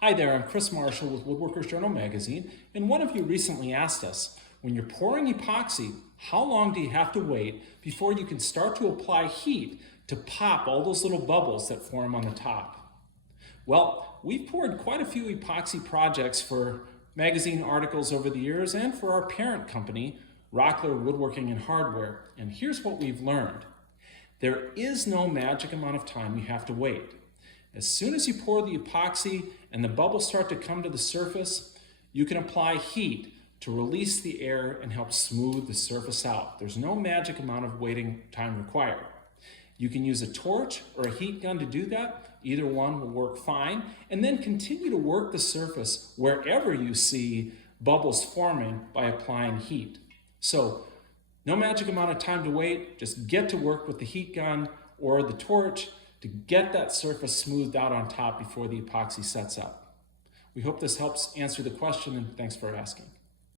Hi there, I'm Chris Marshall with Woodworkers Journal magazine, and one of you recently asked us, when you're pouring epoxy, how long do you have to wait before you can start to apply heat to pop all those little bubbles that form on the top? Well, we've poured quite a few epoxy projects for magazine articles over the years and for our parent company, Rockler Woodworking and Hardware, and here's what we've learned. There is no magic amount of time you have to wait. As soon as you pour the epoxy and the bubbles start to come to the surface, you can apply heat to release the air and help smooth the surface out. There's no magic amount of waiting time required. You can use a torch or a heat gun to do that. Either one will work fine. And then continue to work the surface wherever you see bubbles forming by applying heat. So, no magic amount of time to wait. Just get to work with the heat gun or the torch to get that surface smoothed out on top before the epoxy sets up. We hope this helps answer the question, and thanks for asking.